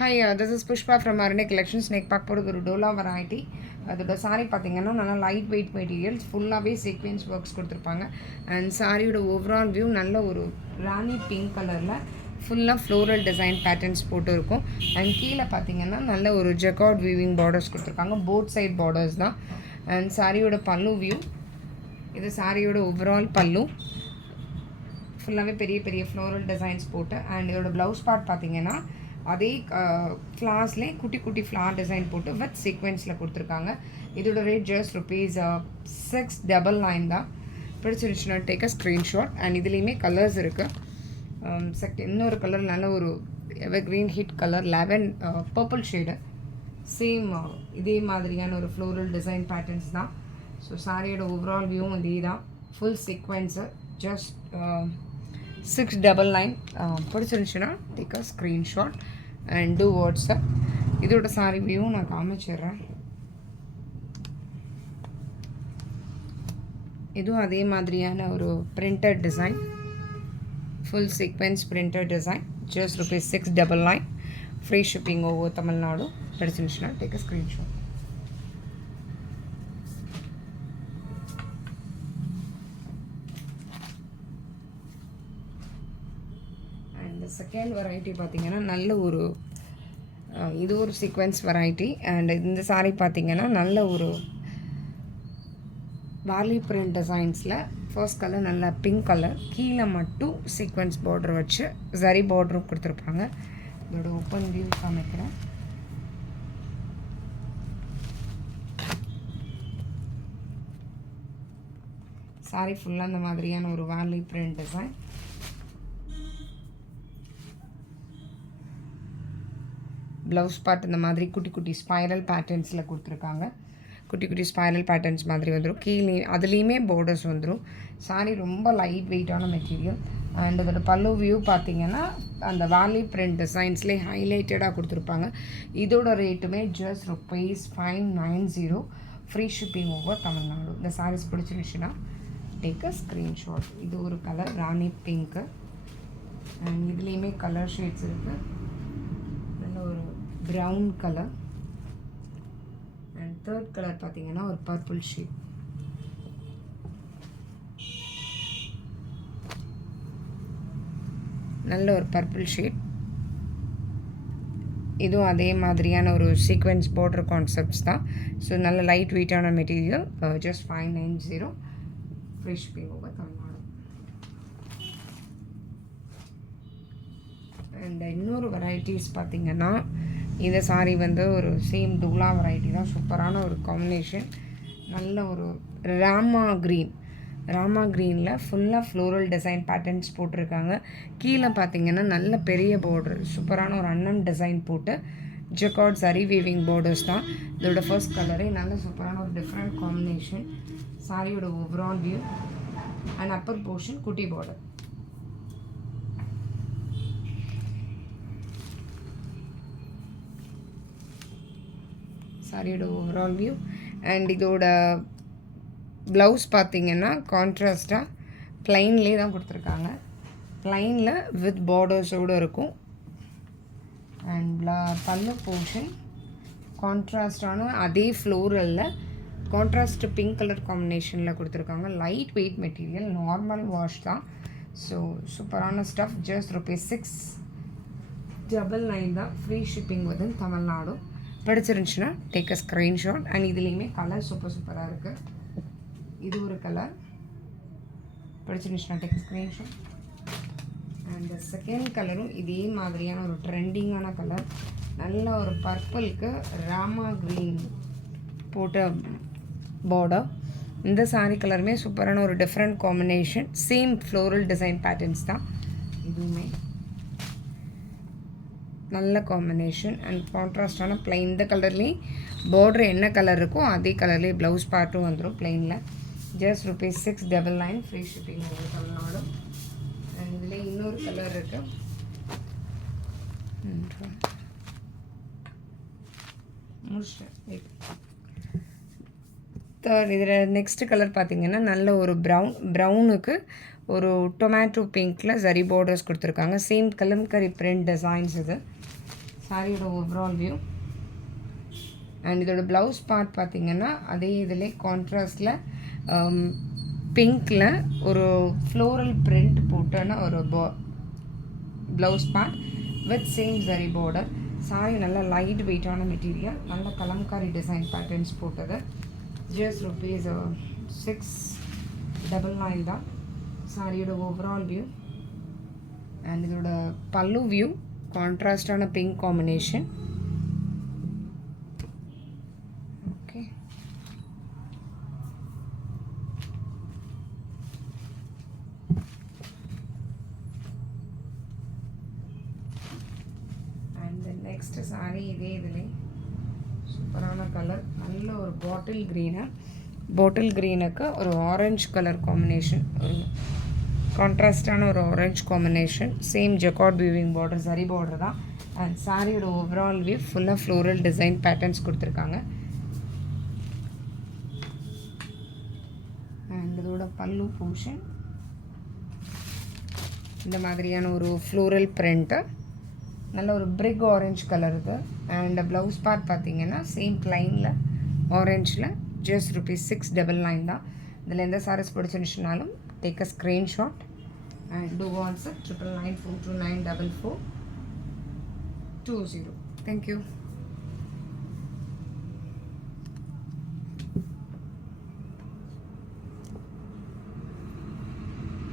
Hi, this is Pushpa from Arane Collection. Snake Pack போடுற ஒரு Dola variety. அதோட சாரீ பார்த்தீங்கன்னா நல்லா லைட் வெயிட் மெட்டீரியல்ஸ் ஃபுல்லாகவே சீக்வென்ஸ் ஒர்க்ஸ் கொடுத்துருப்பாங்க. அண்ட் சாரியோட ஓவரால் வியூ நல்ல ஒரு ராணி பிங்க் கலரில் ஃபுல்லாக ஃப்ளோரல் டிசைன் பேட்டர்ன்ஸ் போட்டு இருக்கும். அண்ட் கீழே பார்த்தீங்கன்னா நல்ல ஒரு ஜெக்கார்ட் வீவிங் பார்டர்ஸ் கொடுத்துருக்காங்க. போத் சைட் பார்டர்ஸ் தான். அண்ட் சாரியோட பல்லு வியூ, இது சாரியோட ஓவரால் பல்லு ஃபுல்லாகவே பெரிய பெரிய ஃப்ளோரல் டிசைன்ஸ் போட்டு. அண்ட் இதோட ப்ளவுஸ் பார்ட் பார்த்தீங்கன்னா அதே ஃப்ளார்ஸ்லேயே குட்டி குட்டி ஃப்ளார் டிசைன் போட்டு வித் சீக்வென்ஸில் கொடுத்துருக்காங்க. இதோட ரேட் ஜஸ்ட் ₹699 தான். பிடிச்சிருச்சுன்னா டேக் அ ஸ்க்ரீன்ஷாட். அண்ட் இதுலேயுமே கலர்ஸ் இருக்குது. இன்னொரு கலர் நல்ல ஒரு evergreen hit colour 11 purple shade. Same இதே மாதிரியான ஒரு ஃப்ளோரல் டிசைன் பேட்டர்ன்ஸ் தான். ஸோ சாரியோட ஓவரால் வியூவும் இதே தான். Full sequence just 699. பிடிச்சிருந்துச்சுன்னா take a screenshot and to WhatsApp. இதோட சாரி வியூவும் நான் காமிச்சிடுறேன். இதுவும் அதே மாதிரியான ஒரு printed design, full sequence printed design. Just ₹699. Free shipping over Tamil Nadu. பிடிச்சிருந்துச்சுன்னா டேக் அ ஸ்க்ரீன்ஷாட். இந்த செகண்ட் வெரைட்டி பார்த்திங்கன்னா நல்ல ஒரு இது ஒரு சீக்வென்ஸ் வெரைட்டி. அண்ட் இந்த சாரீ பார்த்திங்கன்னா நல்ல ஒரு வார்லி பிரிண்ட் டிசைன்ஸில் ஃபர்ஸ்ட் கலர் நல்ல பிங்க் கலர், கீழே மட்டும் சீக்வென்ஸ் பார்டர் வச்சு ஜரி பார்டரும் கொடுத்துருப்பாங்க. இதோட ஓப்பன் வியூ காமிக்கிறேன். சாரீ ஃபுல்லாக அந்த மாதிரியான ஒரு Warli print design. Blouse part இந்த மாதிரி குட்டி குட்டி ஸ்பைரல் பேட்டர்ன்ஸில் கொடுத்துருக்காங்க. குட்டி குட்டி ஸ்பைரல் பேட்டர்ன்ஸ் மாதிரி வந்துடும். கீழே அதுலேயுமே பார்டர்ஸ் வந்துடும். சாரீ ரொம்ப லைட் வெயிட்டான மெட்டீரியல். அண்ட் அதோட பல்லு வியூ பார்த்திங்கன்னா அந்த வாலி பிரிண்ட் டிசைன்ஸ்லேயே ஹைலைட்டடாக கொடுத்துருப்பாங்க. இதோட ரேட்டுமே just ₹590. Free shipping over Tamil Nadu. இந்த சாரீஸ் பிடிச்சிருந்துச்சுன்னா டேக் அ ஸ்க்ரீன்ஷாட். இது ஒரு கலர் ராணி பிங்க்கு. அண்ட் இதுலேயுமே கலர் ஷேட்ஸ் இருக்குது. ஒரு brown colour and third colour பார்த்தீங்கன்னா ஒரு பர்பிள் ஷேட். நல்ல ஒரு பர்பிள் ஷேட். இதுவும் அதே மாதிரியான ஒரு சீக்வென்ஸ் பார்டர் கான்செப்ட்ஸ் தான். ஸோ நல்ல லைட் வெயிட்டான material. Just ₹590. Free shipping over Tamil Nadu. And இன்னொரு வெரைட்டிஸ் பார்த்திங்கன்னா இந்த சாரீ ஒரு சேம் டூலா வெரைட்டி தான். சூப்பரான ஒரு காம்பினேஷன். நல்ல ஒரு ராமா க்ரீனில் ஃபுல்லாக ஃப்ளோரல் டிசைன் பேட்டர்ன்ஸ் போட்டிருக்காங்க. கீழே பார்த்திங்கன்னா நல்ல பெரிய பார்டர், சூப்பரான ஒரு அண்ணன் டிசைன் போட்டு ஜெக்கார்ட் சரி வீவிங் பார்டர்ஸ் தான். இதோட ஃபர்ஸ்ட் கலரே நல்ல சூப்பரான ஒரு டிஃப்ரெண்ட் காம்பினேஷன். சாரியோட overall view and upper portion குட்டி பார்டர். சாரியோட ஓவரால் வியூ. அண்ட் இதோட ப்ளவுஸ் பார்த்திங்கன்னா கான்ட்ராஸ்டாக ப்ளைன்லேயே தான் கொடுத்துருக்காங்க. ப்ளைனில் வித் பார்டர்ஸோடு இருக்கும். அண்ட் பல்லு போர்ஷன் கான்ட்ராஸ்டான அதே ஃப்ளோரலில் கான்ட்ராஸ்ட் பிங்க் கலர் காம்பினேஷனில் கொடுத்துருக்காங்க. Light weight material, normal wash தான். ஸோ சூப்பரான ஸ்டஃப். ஜஸ்ட் ₹699 தான். Free shipping with Tamil Nadu. பிடிச்சிருந்துச்சுன்னா டேக் அ ஸ்க்ரீன்ஷாட். அண்ட் இதுலேயுமே கலர் சூப்பராக இருக்குது. இது ஒரு கலர். பிடிச்சிருந்துச்சுன்னா take a screenshot. And second கலரும் இதே மாதிரியான ஒரு ட்ரெண்டிங்கான கலர். நல்ல ஒரு பர்பிளுக்கு ராமா க்ரீன் போட்ட பார்டர். இந்த சாரீ கலருமே சூப்பரான ஒரு different combination. Same floral design patterns தான். இதுவுமே நல்ல காம்பினேஷன். And கான்ட்ராஸ்டான plain. இந்த கலர்லேயே பார்டர் என்ன கலர் இருக்கோ அதே கலர்லேயே ப்ளவுஸ் பார்ட்டும் வந்துடும் ப்ளைனில். Just ₹699. Free shipping over Tamil Nadu. And இதில் இன்னொரு கலர் இருக்குது. தேர்ட் இதில் நெக்ஸ்ட் கலர் பார்த்திங்கன்னா நல்ல ஒரு ப்ரௌனுக்கு ஒரு டொமேட்டோ பிங்க்கில் ஜரி பார்டர்ஸ் கொடுத்துருக்காங்க. சேம் கலம்கரி பிரிண்ட் டிசைன்ஸ் இது. சாரியோட ஓவரால் வியூ. அண்ட் இதோட ப்ளவுஸ் பார்ட் பார்த்திங்கன்னா அதே இதில் கான்ட்ராஸ்டில் பிங்க்கில் ஒரு ஃப்ளோரல் பிரிண்ட் போட்டோன்னா ஒரு blouse part with same zari border. Sari நல்லா லைட் வெயிட்டான மெட்டீரியல், நல்ல கலம்காரி டிசைன் பேட்டர்ன்ஸ் போட்டது. ஜஸ்ட் ருபீஸ் 699 தான் சாரியோட ஓவரால் வியூ. அண்ட் இதோட பல்லு வியூ கான்ட்ராஸ்டான pink combination. Okay, and next sari இதே இதில் சூப்பரான கலர், நல்ல ஒரு பாட்டில் க்ரீனுக்கு ஒரு ஆரஞ்சு கலர் காம்பினேஷன், ஒரு கான்ட்ராஸ்டான ஒரு orange combination. Same jacquard weaving border, சரி பார்டர் தான். அண்ட் சாரியோட ஓவரால் வியூ ஃபுல்லாக ஃப்ளோரல் டிசைன் பேட்டர்ன்ஸ் கொடுத்துருக்காங்க. அண்ட் இதோட பல்லு போர்ஷன் இந்த மாதிரியான ஒரு ஃப்ளோரல் பிரிண்ட்டு, நல்ல ஒரு பிரிக் ஆரஞ்சு கலர் இது. அண்ட் ப்ளவுஸ் பார்ட் பார்த்தீங்கன்னா சேம் ப்ளைனில் ஆரஞ்சில் ஜஸ்ட் ருபீஸ் 699 தான். இதில் எந்த சாரீஸ் பிடிச்சிருந்துச்சுனாலும் take a screenshot and to WhatsApp 9994294420. Thank you.